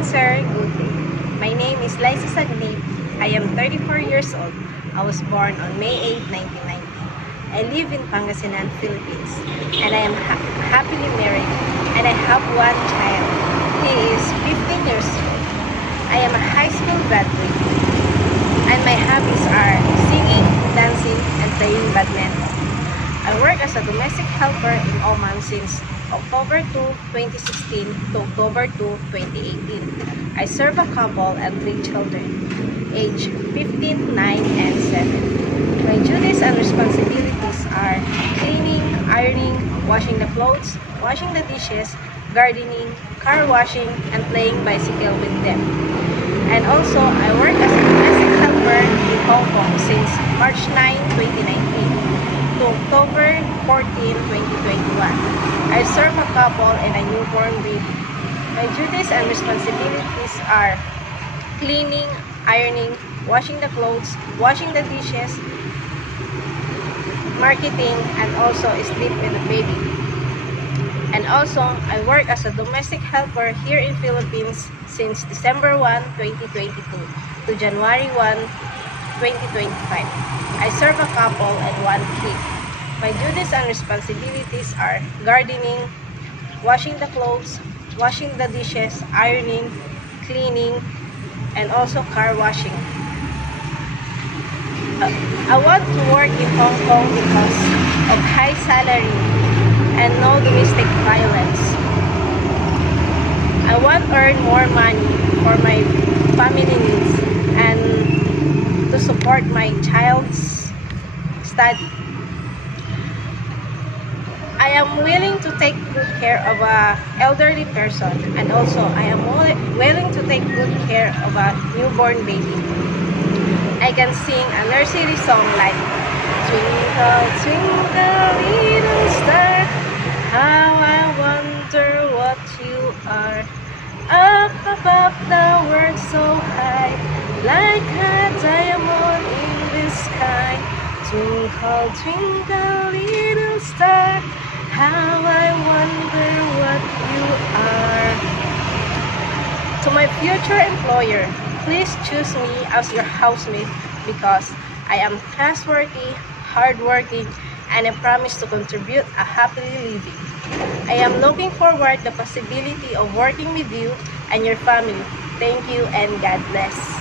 and sir, good day. My name is Liza Sagnip. I am 34 years old. I was born on May 8, 1990. I live in Pangasinan, Philippines, and I am happily married, and I have one child. He is 15 years old. I am a high school graduate, and my hobbies are singing, dancing, and playing badminton. I work as a domestic helper in Oman since October 2, 2016 to October 2, 2018. I serve a couple and 3 children, age 15, 9, and 7. My duties and responsibilities are cleaning, ironing, washing the clothes, washing the dishes, gardening, car washing, and playing bicycle with them. And also, I work as a domestic helper in Hong Kong since March 9, 2019 to October 14, 2021. I serve a couple and a newborn baby. My duties and responsibilities are cleaning, ironing, washing the clothes, washing the dishes, marketing, and also sleep with the baby. And also, I work as a domestic helper here in Philippines since December 1, 2022 to January 1, 2025. I serve a couple and 1 kid. My duties and responsibilities are gardening, washing the clothes, washing the dishes, ironing, cleaning, and also car washing. I want to work in Hong Kong because of high salary and no domestic violence. I want to earn more money for my family needs and to support my child's study. I am willing to take good care of an elderly person, and also I am willing to take good care of a newborn baby. I can sing a nursery song like Twinkle, twinkle, little star, how I wonder what you are. Up above the world so high, like a diamond in the sky. Twinkle, twinkle, little star, how I wonder what you are. To my future employer, please choose me as your housemate because I am trustworthy, hardworking, and I promise to contribute a happily living. I am looking forward to the possibility of working with you and your family. Thank you and God bless.